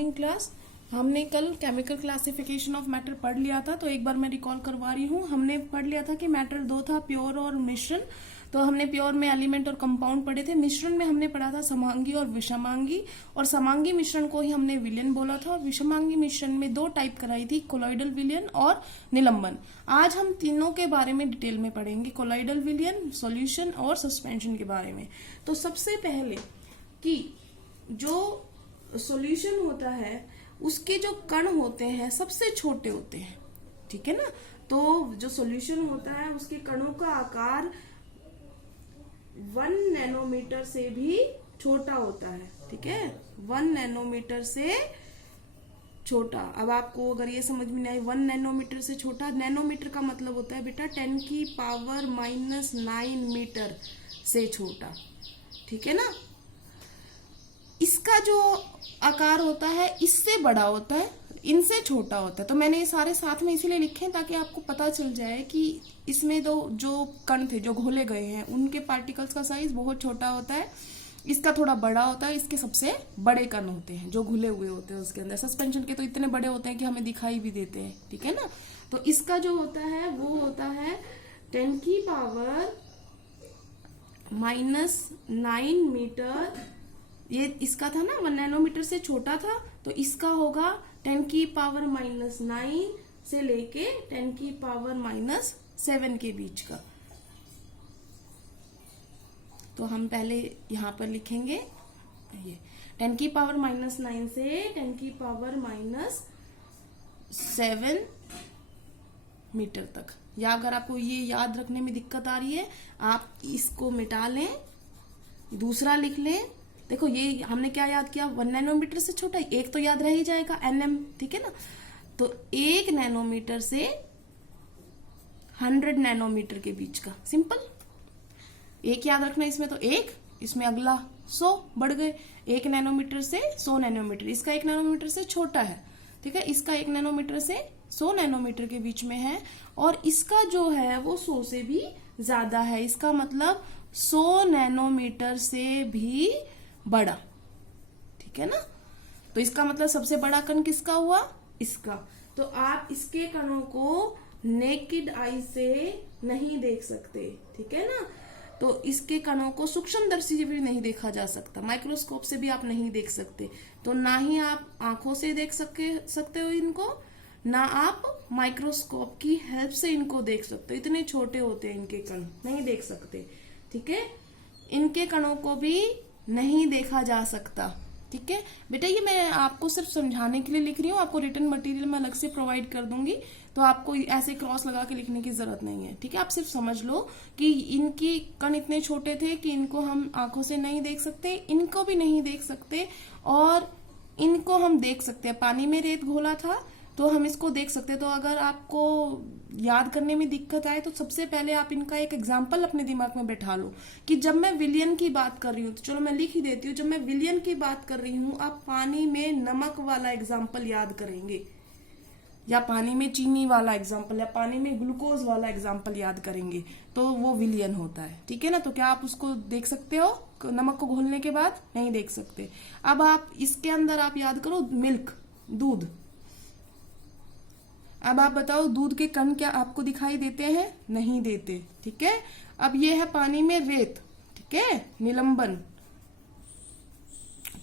Morning class. हमने कल chemical classification of matter पढ़ लिया था, तो एक बार मैं रिकॉल करवा रही हूँ। हमने पढ़ लिया था कि मैटर दो था, प्योर और मिश्रण। तो हमने प्योर में एलिमेंट और कंपाउंड पढ़े थे। मिश्रण में हमने पढ़ा था समांगी और विषमांगी, और समांगी मिश्रण को ही हमने विलयन बोला था। और विषमांगी मिश्रण में दो टाइप कराई थी, कोलॉइडल विलयन और निलंबन। आज हम तीनों के बारे में डिटेल में पढ़ेंगे, कोलॉइडल विलयन, सॉल्यूशन और सस्पेंशन के बारे में। तो सबसे पहले कि जो सॉल्यूशन होता है उसके जो कण होते हैं सबसे छोटे होते हैं, ठीक है ना। तो जो सॉल्यूशन होता है उसके कणों का आकार 1 नैनोमीटर से भी छोटा होता है, ठीक है, 1 नैनोमीटर से छोटा। अब आपको अगर ये समझ में नहीं आए 1 नैनोमीटर से छोटा, नैनोमीटर का मतलब होता है बेटा 10 की पावर -9 मीटर से छोटा, ठीक है ना। इसका जो आकार होता है इससे बड़ा होता है, इनसे छोटा होता है। तो मैंने ये सारे साथ में इसीलिए लिखे हैं ताकि आपको पता चल जाए कि इसमें जो कण थे जो घोले गए हैं उनके पार्टिकल्स का साइज बहुत छोटा होता है, इसका थोड़ा बड़ा होता है, इसके सबसे बड़े कण होते हैं जो घुले हुए होते हैं उसके अंदर। सस्पेंशन के तो इतने बड़े होते हैं कि हमें दिखाई भी देते हैं, ठीक है ना। तो इसका जो होता है वो होता है 10 की पावर -9 मीटर। ये इसका था ना 1 नैनोमीटर से छोटा था, तो इसका होगा 10 की पावर -9 से लेके 10 की पावर -7 के बीच का। तो हम पहले यहां पर लिखेंगे ये 10 की पावर -9 से 10 की पावर -7 मीटर तक। या अगर आपको ये याद रखने में दिक्कत आ रही है आप इसको मिटा लें, दूसरा लिख लें। देखो ये हमने क्या याद किया, 1 नैनोमीटर से छोटा, एक तो याद रह ही जाएगा nm, ठीक है ना। तो 1 नैनोमीटर से 100 नैनोमीटर के बीच का, सिंपल। एक याद रखना इसमें, तो एक, इसमें अगला 100 बढ़ गए, 1 नैनोमीटर से 100 नैनोमीटर। इसका 1 नैनोमीटर से छोटा है, ठीक है, इसका 1 नैनोमीटर से 100 नैनोमीटर के बीच में है, और इसका जो है वो 100 से भी ज्यादा है। इसका मतलब 100 नैनोमीटर से भी बड़ा, ठीक है ना। तो इसका मतलब सबसे बड़ा कण किसका हुआ, इसका। तो आप इसके कणों को नेकेड आई से नहीं देख सकते, ठीक है ना। तो इसके कणों को सूक्ष्मदर्शी से भी नहीं देखा जा सकता, माइक्रोस्कोप से भी आप नहीं देख सकते। तो ना ही आप आंखों से देख सकते हो इनको, ना आप माइक्रोस्कोप की हेल्प से इनको देख सकते हो। इतने छोटे होते हैं इनके कण, नहीं देख सकते, ठीक है। इनके कणों को भी नहीं देखा जा सकता, ठीक है बेटा। ये मैं आपको सिर्फ समझाने के लिए लिख रही हूँ, आपको रिटन मटेरियल मैं अलग से प्रोवाइड कर दूंगी, तो आपको ऐसे क्रॉस लगा के लिखने की जरूरत नहीं है, ठीक है। आप सिर्फ समझ लो कि इनकी कण इतने छोटे थे कि इनको हम आंखों से नहीं देख सकते, इनको भी नहीं देख सकते, और इनको हम देख सकते हैं। पानी में रेत घोला था तो हम इसको देख सकते हैं। तो अगर आपको याद करने में दिक्कत आए तो सबसे पहले आप इनका एक एग्जाम्पल अपने दिमाग में बैठा लो कि जब मैं विलयन की बात कर रही हूँ, तो चलो मैं लिख ही देती हूँ, जब मैं विलयन की बात कर रही हूँ आप पानी में नमक वाला एग्जाम्पल याद करेंगे, या पानी में चीनी वाला एग्जाम्पल, या पानी में ग्लूकोज वाला एग्जाम्पल याद करेंगे, तो वो विलयन होता है, ठीक है ना। तो क्या आप उसको देख सकते हो नमक को घोलने के बाद? नहीं देख सकते। अब आप इसके अंदर आप याद करो मिल्क, दूध। अब आप बताओ दूध के कण क्या आपको दिखाई देते हैं? नहीं देते, ठीक है। अब ये है पानी में रेत, ठीक है, निलंबन।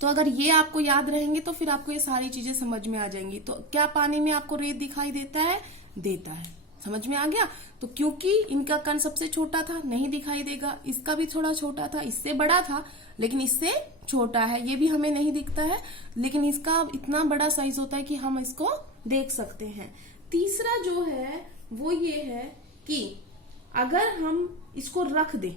तो अगर ये आपको याद रहेंगे तो फिर आपको ये सारी चीजें समझ में आ जाएंगी। तो क्या पानी में आपको रेत दिखाई देता है? देता है, समझ में आ गया। तो क्योंकि इनका कण सबसे छोटा था नहीं दिखाई देगा, इसका भी थोड़ा छोटा था, इससे बड़ा था लेकिन इससे छोटा है, ये भी हमें नहीं दिखता है, लेकिन इसका इतना बड़ा साइज होता है कि हम इसको देख सकते हैं। तीसरा जो है वो ये है कि अगर हम इसको रख दें,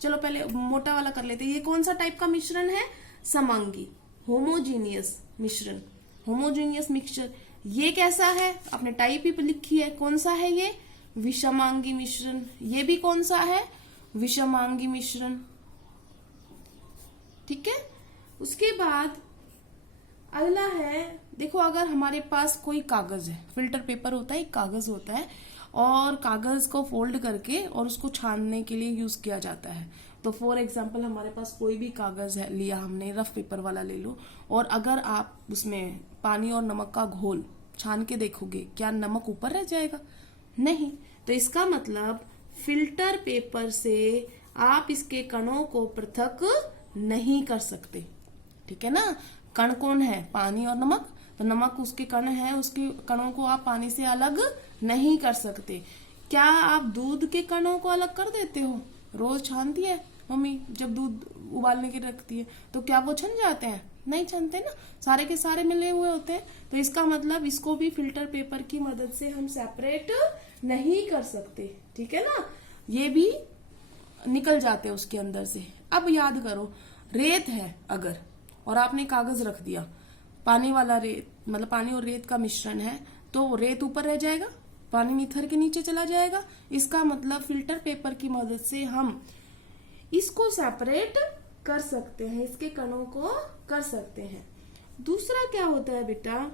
चलो पहले मोटा वाला कर लेते हैं। ये कौन सा टाइप का मिश्रण है? समांगी, होमोजीनियस मिश्रण, होमोजीनियस मिक्सचर। ये कैसा है? आपने टाइप ही लिखी है, कौन सा है ये? विषमांगी मिश्रण। ये भी कौन सा है? विषमांगी मिश्रण, ठीक है। उसके बाद अगला है, देखो अगर हमारे पास कोई कागज है, फिल्टर पेपर होता है, एक कागज होता है, और कागज को फोल्ड करके और उसको छानने के लिए यूज किया जाता है। तो फॉर एग्जाम्पल हमारे पास कोई भी कागज है लिया हमने, रफ पेपर वाला ले लो, और अगर आप उसमें पानी और नमक का घोल छान के देखोगे, क्या नमक ऊपर रह जाएगा? नहीं। तो इसका मतलब फिल्टर पेपर से आप इसके कणों को पृथक नहीं कर सकते। ठीक है ना? कण कौन है? पानी और नमक। तो नमक उसके कण है, उसके कणों को आप पानी से अलग नहीं कर सकते। क्या आप दूध के कणों को अलग कर देते हो? रोज छानती है मम्मी, जब दूध उबालने के रखती है तो क्या वो छन जाते हैं? नहीं छनते ना, सारे के सारे मिले हुए होते हैं। तो इसका मतलब इसको भी फिल्टर पेपर की मदद से हम सेपरेट नहीं कर सकते। ठीक है ना? ये भी निकल जाते हैं उसके अंदर से। अब याद करो, रेत है अगर और आपने कागज रख दिया, पानी वाला रेत, मतलब पानी और रेत का मिश्रण है, तो रेत ऊपर रह जाएगा, पानी निथर के नीचे चला जाएगा। इसका मतलब फिल्टर पेपर की मदद से हम इसको सेपरेट कर सकते हैं, इसके कणों को कर सकते हैं। दूसरा क्या होता है बेटा,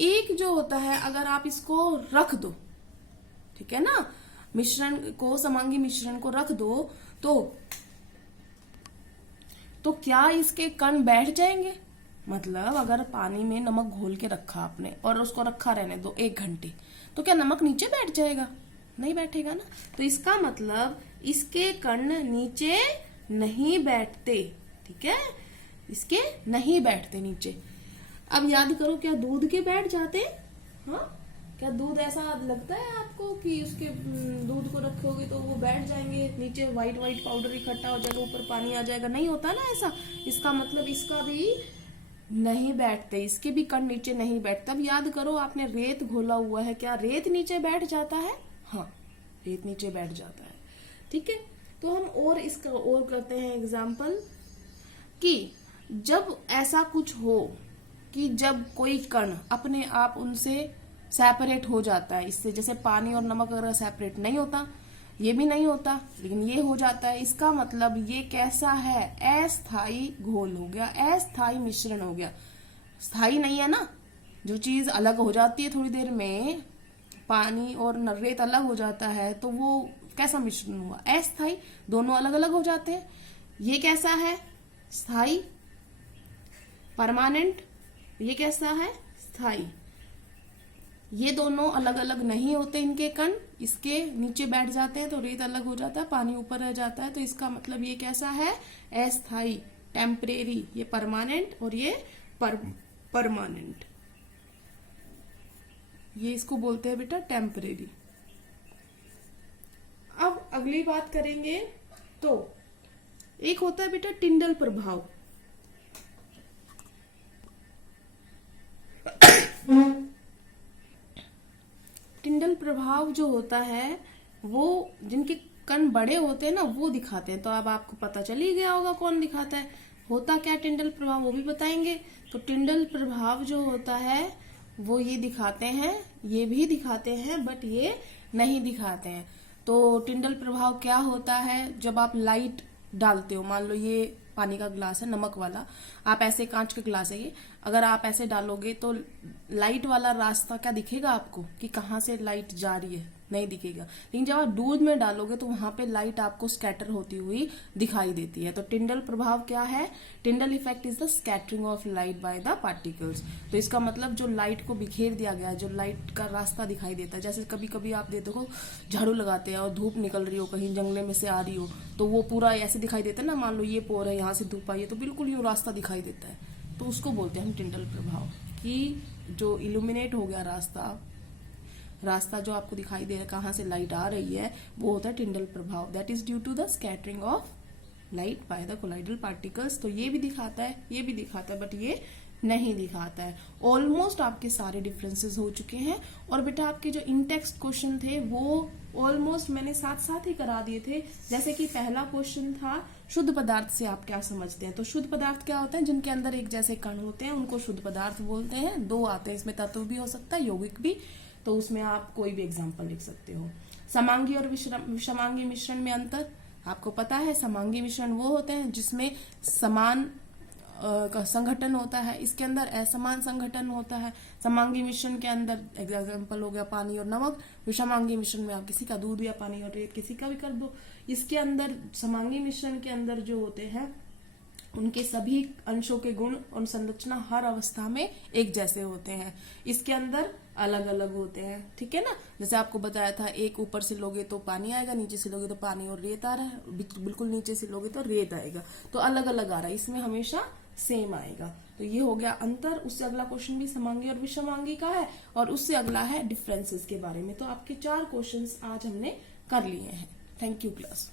एक जो होता है अगर आप इसको रख दो, ठीक है ना, मिश्रण को, समांगी मिश्रण को रख दो, तो क्या इसके कण बैठ जाएंगे? मतलब अगर पानी में नमक घोल के रखा आपने और उसको रखा रहने दो 1 घंटे, तो क्या नमक नीचे बैठ जाएगा? नहीं बैठेगा ना। तो इसका मतलब इसके कण नीचे नहीं बैठते। ठीक है, इसके नहीं बैठते नीचे। अब याद करो, क्या दूध के बैठ जाते? हाँ, क्या दूध ऐसा लगता है आपको कि उसके दूध को रखोगे तो वो बैठ जाएंगे, नीचे व्हाइट व्हाइट पाउडर इकट्ठा हो जाएगा, ऊपर पानी आ जाएगा? नहीं होता ना ऐसा। इसका मतलब इसका भी नहीं बैठते, इसके भी कण नीचे नहीं बैठते। अब याद करो, आपने रेत घोला हुआ है, क्या रेत नीचे बैठ जाता है? हाँ, रेत नीचे बैठ जाता है। ठीक है, तो हम और इसका और करते हैं एग्जाम्पल कि जब ऐसा कुछ हो कि जब कोई कण अपने आप उनसे सेपरेट हो जाता है, इससे जैसे पानी और नमक अगर सेपरेट नहीं होता, ये भी नहीं होता, लेकिन ये हो जाता है, इसका मतलब ये कैसा है? अस्थाई घोल हो गया, अस्थाई मिश्रण हो गया। स्थाई नहीं है ना, जो चीज अलग हो जाती है थोड़ी देर में, पानी और रेत अलग हो जाता है, तो वो कैसा मिश्रण हुआ? अस्थाई। दोनों अलग अलग हो जाते हैं। ये कैसा है? स्थाई, परमानेंट। ये कैसा है? स्थाई। ये दोनों अलग अलग नहीं होते, इनके कण इसके नीचे बैठ जाते हैं तो रेत अलग हो जाता है, पानी ऊपर रह जाता है। तो इसका मतलब ये कैसा है? अस्थाई, टेम्परेरी। ये परमानेंट और ये परमानेंट। ये इसको बोलते हैं बेटा टेम्परेरी। अब अगली बात करेंगे, तो एक होता है बेटा टिंडल प्रभाव। टिंडल प्रभाव जो होता है वो जिनके कण बड़े होते हैं ना, वो दिखाते हैं। तो अब आपको पता चल ही गया होगा कौन दिखाता है। होता क्या टिंडल प्रभाव, वो भी बताएंगे। तो टिंडल प्रभाव जो होता है वो ये दिखाते हैं, ये भी दिखाते हैं, बट ये नहीं दिखाते हैं। तो टिंडल प्रभाव क्या होता है? जब आप लाइट डालते हो, मान लो ये पानी का ग्लास है नमक वाला, आप ऐसे, कांच का ग्लास है ये, अगर आप ऐसे डालोगे तो लाइट वाला रास्ता क्या दिखेगा आपको कि कहाँ से लाइट जा रही है? नहीं दिखेगा। लेकिन जब आप दूध में डालोगे तो वहां पे लाइट आपको स्कैटर होती हुई दिखाई देती है। तो टिंडल प्रभाव क्या है? Tyndall effect is the scattering of light by the particles. तो इसका मतलब जो लाइट को बिखेर दिया गया है, जो लाइट का रास्ता दिखाई देता है, जैसे कभी कभी आप देखो झाड़ू लगाते हैं और धूप निकल रही हो, कहीं जंगले में से आ रही हो, तो वो पूरा ऐसे दिखाई देता है ना, मान लो ये पोर है, यहाँ से धूप आई है, तो बिल्कुल ये रास्ता दिखाई देता है। तो उसको बोलते हैं हम टिंडल प्रभाव, कि जो इल्यूमिनेट हो गया रास्ता जो आपको दिखाई दे रहा है, कहाँ से लाइट आ रही है, वो होता है टिंडल प्रभाव। That is due to the scattering of light by the colloidal particles. तो ये भी दिखाता है, ये भी दिखाता है, बट ये नहीं दिखाता है। ऑलमोस्ट आपके सारे डिफरेंसेस हो चुके हैं। और बेटा आपके जो इन टेक्स्ट क्वेश्चन थे वो ऑलमोस्ट मैंने साथ साथ ही करा दिए थे। जैसे कि पहला क्वेश्चन था शुद्ध पदार्थ से आप क्या समझते हैं। तो शुद्ध पदार्थ क्या होते हैं? जिनके अंदर एक जैसे कण होते हैं उनको शुद्ध पदार्थ बोलते हैं। 2 आते हैं इसमें, तत्व भी हो सकता है, यौगिक भी। तो उसमें आप कोई भी एग्जाम्पल लिख सकते हो। समांगी और विषमांगी मिश्रण में अंतर आपको पता है। समांगी मिश्रण वो होते हैं जिसमें समान का संगठन होता है, इसके अंदर असमान संगठन होता है। समांगी मिश्रण के अंदर एग्जाम्पल हो गया पानी और नमक, विषमांगी मिश्रण में आप किसी का दूध या पानी और रेत किसी का भी कर दो। इसके अंदर समांगी मिश्रण के अंदर जो होते हैं उनके सभी अंशों के गुण और संरचना हर अवस्था में एक जैसे होते हैं, इसके अंदर अलग अलग होते हैं। ठीक है ना, जैसे आपको बताया था एक ऊपर से लोगे तो पानी आएगा, नीचे से लोगे तो पानी और रेत आ रहा है, बिल्कुल नीचे से लोगे तो रेत आएगा, तो अलग अलग आ रहा है, इसमें हमेशा सेम आएगा। तो ये हो गया अंतर। उससे अगला क्वेश्चन भी समांगी और विषमांगी का है, और उससे अगला है डिफरेंसेस के बारे में। तो आपके 4 क्वेश्चंस आज हमने कर लिए हैं। Thank you class.